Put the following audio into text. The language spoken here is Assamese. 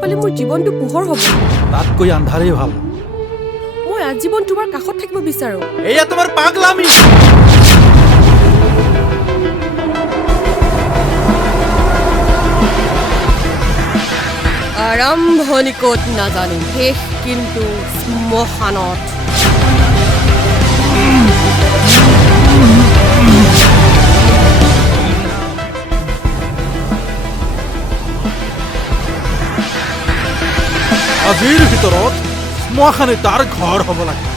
পালে মোৰ জীৱনটো পোহৰ হ'ব। তাতকৈ আন্ধাৰেই ভাল। মই আজীৱন তোমাৰ কাষত থাকিব বিচাৰো। এয়া তোমাৰ পাগলামি। আৰম্ভণি ক'ত নাজানো, শেষ কিন্তু শ্মশানত। আজিৰ ভিতৰত শ্মশানে তাৰ ঘৰ হ'ব লাগে।